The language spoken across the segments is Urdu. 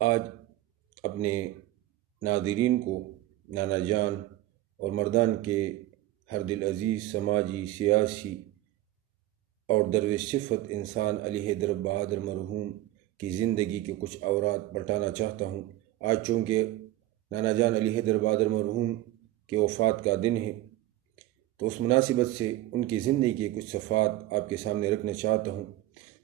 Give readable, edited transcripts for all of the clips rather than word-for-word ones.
آج اپنے ناظرین کو نانا جان اور مردان کے ہر دل عزیز سماجی سیاسی اور درویش صفت انسان علی حیدر بہادر مرحوم کی زندگی کے کچھ اورات بتانا چاہتا ہوں۔ آج چونکہ نانا جان علی حیدر بہادر مرحوم کے وفات کا دن ہے تو اس مناسبت سے ان کی زندگی کے کچھ صفحات آپ کے سامنے رکھنا چاہتا ہوں۔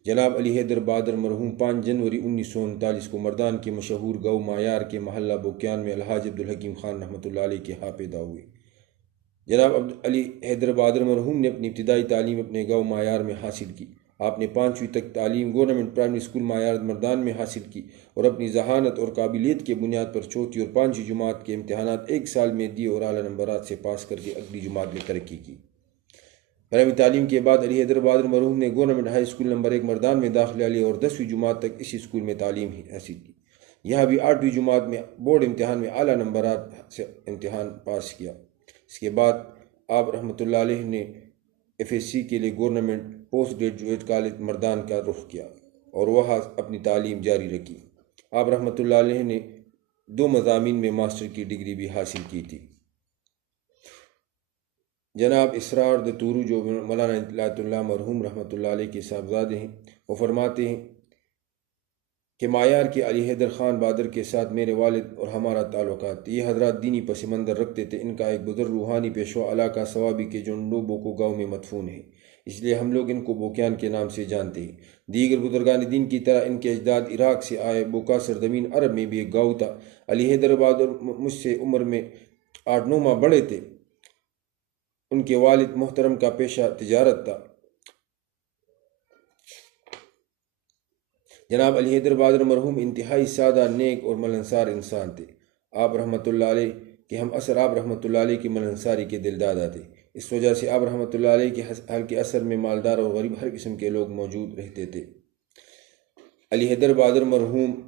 جناب علی حیدر بہادر مرحوم 5 جنوری 1939 کو مردان کے مشہور گاؤں مایار کے محلہ بوکیان میں الحاج عبدالحکیم خان رحمۃ اللہ علیہ کے ہاں پیدا ہوئے۔ جناب علی حیدر بہادر مرحوم نے اپنی ابتدائی تعلیم اپنے گاؤں مایار میں حاصل کی۔ آپ نے 5ویں تک تعلیم گورنمنٹ پرائمری اسکول مایار مردان میں حاصل کی اور اپنی ذہانت اور قابلیت کے بنیاد پر چوتھی اور 5ویں جماعت کے امتحانات ایک سال میں دیے اور اعلیٰ نمبرات سے پاس کر کے اگلی جماعت میں ترقی کی۔ پرائمری تعلیم کے بعد علی حیدر بہادر مرحوم نے گورنمنٹ ہائی اسکول نمبر 1 مردان میں داخلہ لیا اور 10ویں جماعت تک اسی اسکول میں تعلیم حاصل کی۔ یہاں بھی 8ویں جماعت میں بورڈ امتحان میں اعلیٰ نمبرات سے امتحان پاس کیا۔ اس کے بعد آپ رحمۃ اللہ علیہ نے FSC کے لیے گورنمنٹ پوسٹ گریجویٹ کالج مردان کا رخ کیا اور وہاں اپنی تعلیم جاری رکھی۔ آپ رحمۃ اللہ علیہ نے 2 مضامین میں ماسٹر کی ڈگری بھی حاصل کی تھی۔ جناب اسرار دتورو جو مولانا اطاعت اللہ مرحوم رحمۃ اللہ علیہ کے صاحبزادے ہیں، وہ فرماتے ہیں کہ مایار کے علی حیدر خان بہادر کے ساتھ میرے والد اور ہمارا تعلقات، یہ حضرات دینی پس منظر رکھتے تھے۔ ان کا ایک بزرگ روحانی پیشوا علاقہ ثوابی کے جنڈو بوکو گاؤں میں مدفون ہے، اس لیے ہم لوگ ان کو بوکیان کے نام سے جانتے ہیں۔ دیگر بزرگان دین کی طرح ان کے اجداد عراق سے آئے۔ بوکا سرزمین عرب میں بھی ایک گاؤں تھا۔ علی حیدر بہادر مجھ سے عمر میں 8-9 ماہ بڑے تھے۔ ان کے والد محترم کا پیشہ تجارت تھا۔ جناب علی حیدر بہادر مرحوم انتہائی سادہ، نیک اور ملنسار انسان تھے۔ آپ رحمۃ اللہ علیہ کے ہم اثر آپ رحمۃ اللہ علیہ کی ملنساری کے دل دادا تھے۔ اس وجہ سے آپ رحمۃ اللہ علیہ کے حلقے اثر میں مالدار اور غریب ہر قسم کے لوگ موجود رہتے تھے۔ علی حیدر بہادر مرحوم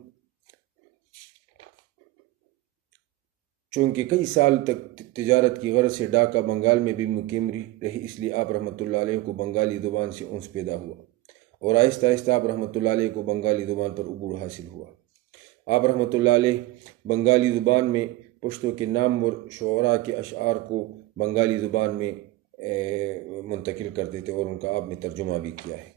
چونکہ کئی سال تک تجارت کی غرض سے ڈھاکہ بنگال میں بھی مقیم رہی، اس لیے آپ رحمۃ اللہ علیہ کو بنگالی زبان سے انس پیدا ہوا اور آہستہ آہستہ آپ رحمۃ اللہ علیہ کو بنگالی زبان پر عبور حاصل ہوا۔ آپ رحمۃ اللہ علیہ بنگالی زبان میں پشتو کے نامور شعراء کے اشعار کو بنگالی زبان میں منتقل کرتے تھے اور ان کا آپ نے ترجمہ بھی کیا ہے۔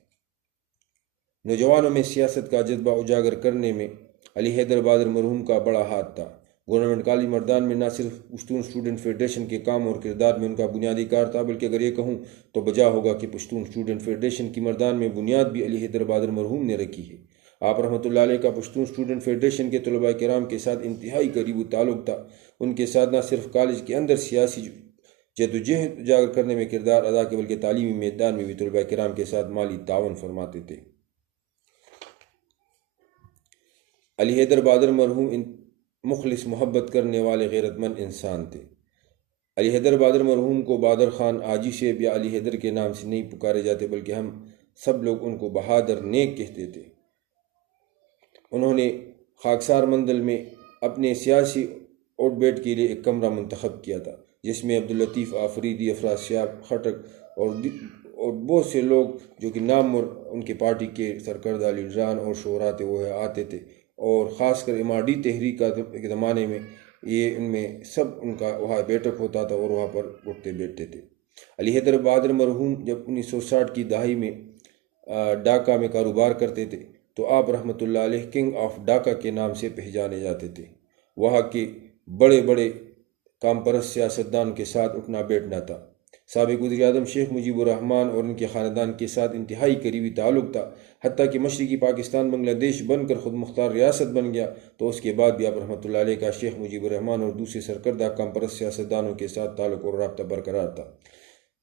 نوجوانوں میں سیاست کا جذبہ اجاگر کرنے میں علی حیدر بہادر مرحوم کا بڑا ہاتھ تھا۔ گورنمنٹ کالج مردان میں نہ صرف پشتون اسٹوڈنٹ فیڈریشن کے کام اور کردار میں ان کا بنیادی کار تھا، بلکہ اگر یہ کہوں تو بجا ہوگا کہ پشتون اسٹوڈنٹ فیڈریشن کی مردان میں بنیاد بھی علی حیدر بہادر مرحوم نے رکھی ہے۔ آپ رحمۃ اللہ علیہ کا پشتون اسٹوڈنٹ فیڈریشن کے طلباء کرام کے ساتھ انتہائی قریبی تعلق تھا۔ ان کے ساتھ نہ صرف کالج کے اندر سیاسی جدوجہد اجاگر کرنے میں کردار ادا کیا، بلکہ تعلیمی میدان میں بھی طلباء کرام کے ساتھ مالی تعاون فرماتے تھے۔ علی حیدر بہادر مرحوم مخلص محبت کرنے والے غیرت مند انسان تھے۔ علی حیدر بہادر مرحوم کو بہادر خان آجی شیب یا علی حیدر کے نام سے نہیں پکارے جاتے، بلکہ ہم سب لوگ ان کو بہادر نیک کہتے تھے۔ انہوں نے خاکسار مندل میں اپنے سیاسی آؤٹ بیٹ کے لیے ایک کمرہ منتخب کیا تھا، جس میں عبداللطیف آفریدی، افراسیاب خٹک اور بہت سے لوگ جو کہ نامور ان کے پارٹی کے سرکردہ لیڈران اور شعراء تھے وہ آتے تھے، اور خاص کر MRD تحریک کے زمانے میں ان میں سب ان کا وہاں بیٹھک ہوتا تھا اور وہاں پر اٹھتے بیٹھتے تھے۔ علی حیدر بہادر مرحوم جب 1960 کی دہائی میں ڈھاکہ میں کاروبار کرتے تھے تو آپ رحمۃ اللہ علیہ کنگ آف ڈھاکہ کے نام سے پہچانے جاتے تھے۔ وہاں کے بڑے بڑے کام پرست سیاستدان کے ساتھ اٹھنا بیٹھنا تھا۔ سابق وزیر اعظم شیخ مجیب الرحمان اور ان کے خاندان کے ساتھ انتہائی قریبی تعلق تھا۔ حتیٰ کہ مشرقی پاکستان بنگلہ دیش بن کر خود مختار ریاست بن گیا تو اس کے بعد بھی آپ رحمۃ اللہ علیہ کا شیخ مجیب الرحمان اور دوسرے سرکردہ کام پرست سیاستدانوں کے ساتھ تعلق اور رابطہ برقرار تھا۔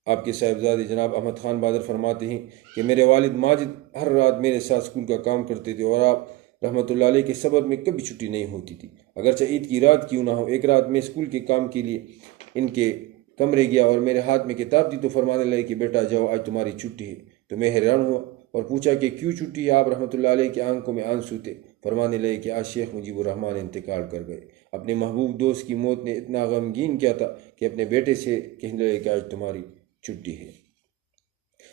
آپ کے صاحبزادے جناب احمد خان بہادر فرماتے ہیں کہ میرے والد ماجد ہر رات میرے ساتھ اسکول کا کام کرتے تھے اور آپ رحمۃ اللہ علیہ کے سبب میں کبھی چھٹی نہیں ہوتی تھی، اگرچہ عید کی رات کیوں نہ ہو۔ ایک رات میں اسکول کے کام کے لیے ان کے کمرے گیا اور میرے ہاتھ میں کتاب دی تو فرمانے لگے کہ بیٹا جاؤ، آج تمہاری چھٹی ہے۔ تو میں حیران ہوا اور پوچھا کہ کیوں چھٹی ہے؟ آپ رحمۃ اللہ علیہ کی آنکھوں میں آنسو تھے، فرمانے لگے کہ آج شیخ مجیب الرحمان انتقال کر گئے۔ اپنے محبوب دوست کی موت نے اتنا غمگین کیا تھا کہ اپنے بیٹے سے کہنے لگے کہ آج تمہاری چھٹی ہے۔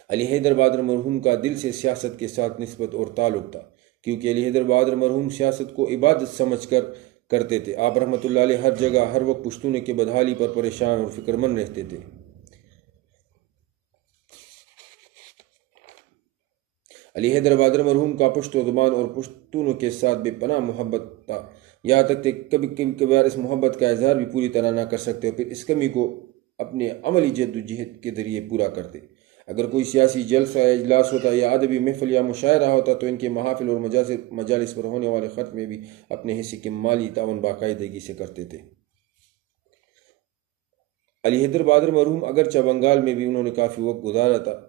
علی حیدر بہادر مرحوم کا دل سے سیاست کے ساتھ نسبت اور تعلق تھا۔ کیونکہ علی حیدر بہادر مرحوم سیاست کو عبادت سمجھ کر کرتے تھے۔ آپ رحمۃ اللہ علیہ ہر جگہ ہر وقت پشتون کے بدحالی پر پریشان اور فکر مند رہتے تھے۔ علی حیدر بہادر مرحوم کا پشتو زبان اور پشتونوں کے ساتھ بے پناہ محبت تھا، یہاں تک کہ کبھی اس محبت کا اظہار بھی پوری طرح نہ کر سکتے اور پھر اس کمی کو اپنے عملی جد و جہد کے ذریعے پورا کرتے۔ اگر کوئی سیاسی جلسہ یا اجلاس ہوتا یا ادبی محفل یا مشاعرہ ہوتا تو ان کے محافل اور مجالس پر ہونے والے خرچ میں بھی اپنے حصے کے مالی تعاون باقاعدگی سے کرتے تھے۔ علی حیدر بہادر مرحوم اگرچہ بنگال میں بھی انہوں نے کافی وقت گزارا تھا،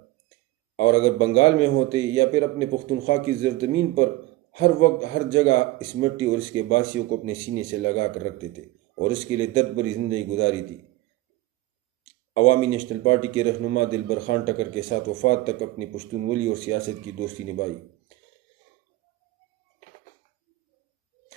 اور اگر بنگال میں ہوتے یا پھر اپنے پختونخوا کی زرزمین پر ہر وقت ہر جگہ اس مٹی اور اس کے باسیوں کو اپنے سینے سے لگا کر رکھتے تھے اور اس کے لیے درد بھری زندگی گزاری تھی۔ عوامی نیشنل پارٹی کے رہنما دلبر خان ٹکر کے ساتھ وفات تک اپنی پشتون ولی اور سیاست کی دوستی نبھائی۔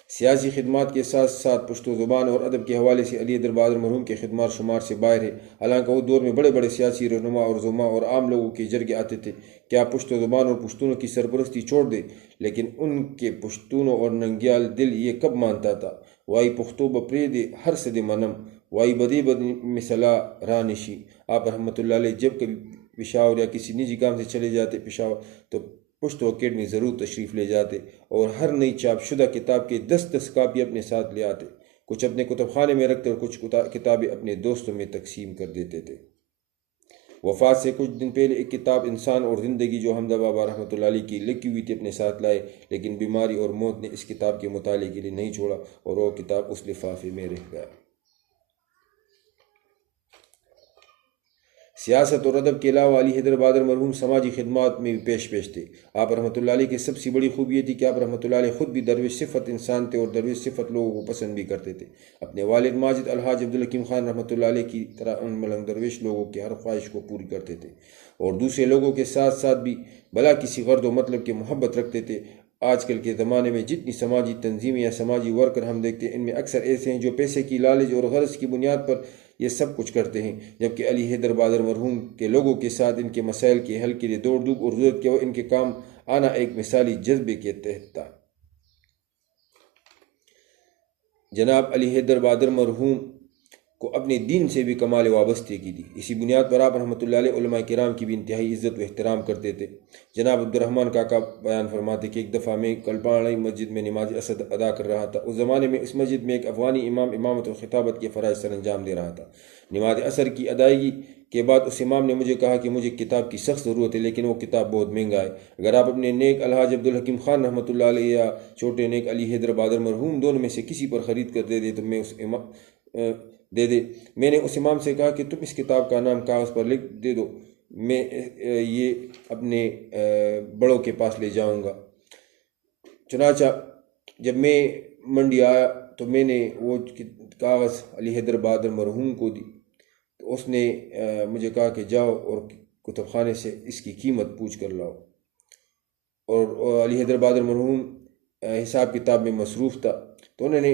سیاسی خدمات کے ساتھ ساتھ پشتو زبان اور ادب کے حوالے سے علی حیدر بہادر مرحوم کے خدمات شمار سے باہر ہے۔ حالانکہ اس دور میں بڑے بڑے سیاسی رہنما اور زعما اور عام لوگوں کے جرگے آتے تھے کہ آپ پشتو زبان اور پشتونوں کی سرپرستی چھوڑ دیں، لیکن ان کے پشتونوں اور ننگیال دل یہ کب مانتا تھا؟ وائی پختو بپرے دے ہر سدے منم وائی بدے بد مثلا رانشی۔ آپ رحمۃ اللہ علیہ جب کبھی پشاور یا کسی نجی کام سے چلے جاتے پشاور تو پشتو اکیڈمی ضرور تشریف لے جاتے اور ہر نئی چاپ شدہ کتاب کے 10 کاپی اپنے ساتھ لے آتے، کچھ اپنے کتب خانے میں رکھتے اور کچھ کتابیں اپنے دوستوں میں تقسیم کر دیتے تھے۔ وفات سے کچھ دن پہلے ایک کتاب انسان اور زندگی جو حمدہ بابا رحمۃ اللہ علیہ کی لکھی ہوئی تھی اپنے ساتھ لائے، لیکن بیماری اور موت نے اس کتاب کے مطالعے کے لیے نہیں چھوڑا اور وہ کتاب اس لفافے میں رہ گیا۔ سیاست اور ادب کے علاوہ علی حیدر بہادر مرحوم سماجی خدمات میں بھی پیش تھے۔ آپ رحمۃ اللہ علیہ کی سب سے بڑی خوبی یہ تھی کہ آپ رحمۃ اللہ علیہ خود بھی درویش صفت انسان تھے اور درویش صفت لوگوں کو پسند بھی کرتے تھے۔ اپنے والد ماجد الحاج عبدالحکیم خان رحمۃ اللہ علیہ کی طرح ان ملنگ درویش لوگوں کی ہر خواہش کو پوری کرتے تھے اور دوسرے لوگوں کے ساتھ ساتھ بھی بلا کسی غرض و مطلب کے محبت رکھتے تھے۔ آج کل کے زمانے میں جتنی سماجی تنظیمیں یا سماجی ورکر ہم دیکھتے ہیں، ان میں اکثر ایسے ہیں جو پیسے کی لالچ اور غرض کی بنیاد پر یہ سب کچھ کرتے ہیں، جبکہ علی حیدر بہادر مرحوم کے لوگوں کے ساتھ ان کے مسائل کے حل کے لیے دوڑ دھوپ اور ضرورت کے ان کے کام آنا ایک مثالی جذبے کے تحت تھا۔ جناب علی حیدر بہادر مرحوم کو اپنے دین سے بھی کمال وابستگی تھی۔ اسی بنیاد پر آپ رحمۃ اللہ علیہ علماء کرام کی بھی انتہائی عزت و احترام کرتے تھے۔ جناب عبدالرحمن کاکا بیان فرماتے کہ ایک دفعہ میں کلپاڑی مسجد میں نماز اثر ادا کر رہا تھا۔ اس زمانے میں اس مسجد میں ایک افغانی امام امامت و خطابت کے فرائض سر انجام دے رہا تھا۔ نماز اثر کی ادائیگی کے بعد اس امام نے مجھے کہا کہ مجھے کتاب کی سخت ضرورت ہے، لیکن وہ کتاب بہت مہنگا ہے۔ اگر آپ اپنے نیک الحاج عبدالحکیم خان رحمۃ اللہ علیہ یا چھوٹے نیک علی حیدر بہادر مرحوم دونوں میں سے کسی پر خرید کر دے دے تو میں نے اس امام سے کہا کہ تم اس کتاب کا نام کاغذ پر لکھ دے دو، میں یہ اپنے بڑوں کے پاس لے جاؤں گا۔ چنانچہ جب میں منڈی آیا تو میں نے وہ کاغذ علی حیدر بہادر مرحوم کو دی تو اس نے مجھے کہا کہ جاؤ اور کتب خانے سے اس کی قیمت پوچھ کر لاؤ، اور علی حیدر بہادر مرحوم حساب کتاب میں مصروف تھا تو انہوں نے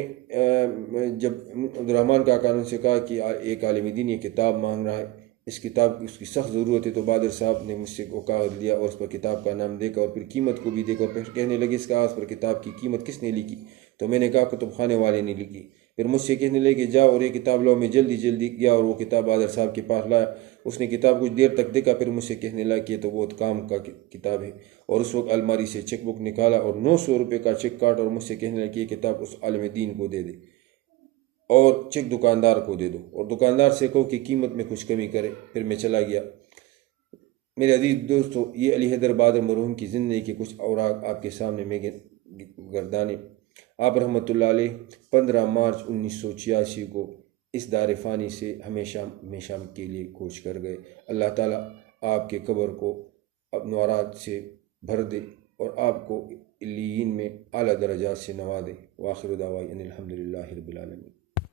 جب عبدالرحمن کاکا نے سے کہا کہ ایک عالم دین یہ کتاب مانگ رہا ہے، اس کتاب کی اس کی سخت ضرورت ہے، تو بہادر صاحب نے مجھ سے وہ کاغذ لیا اور اس پر کتاب کا نام دیکھا اور پھر قیمت کو بھی دیکھا اور پھر کہنے لگے اس کاغذ پر کتاب کی قیمت کس نے لکھی؟ تو میں نے کہا کتب خانے والے نے لکھی۔ پھر مجھ سے کہنے لگے جاؤ اور یہ کتاب لاؤ۔ میں جلدی گیا اور وہ کتاب بہادر صاحب کے پاس لایا۔ اس نے کتاب کچھ دیر تک دیکھا، پھر مجھ سے کہنے لگا کہ یہ تو بہت کام کا کتاب ہے، اور اس وقت الماری سے چیک بک نکالا اور 900 روپے کا چیک کاٹا اور مجھ سے کہنے لگا کہ یہ کتاب اس عالم دین کو دے دے اور چیک دکاندار کو دے دو اور دکاندار سے کہو کہ قیمت میں کچھ کمی کرے۔ پھر میں چلا گیا۔ میرے عزیز دوستو، یہ علی حیدر بہادر مرحوم کی زندگی کے کچھ اوراق آپ کے سامنے میں گردانے۔ آپ رحمۃ اللہ علیہ 15 مارچ 1986 کو اس دار فانی سے ہمیشہ کے لیے کوچ کر گئے۔ اللہ تعالیٰ آپ کے قبر کو نورات سے بھر دے اور آپ کو علیین میں اعلیٰ درجات سے نوازے۔ وآخر دعوانا ان الحمدللہ رب العالمین۔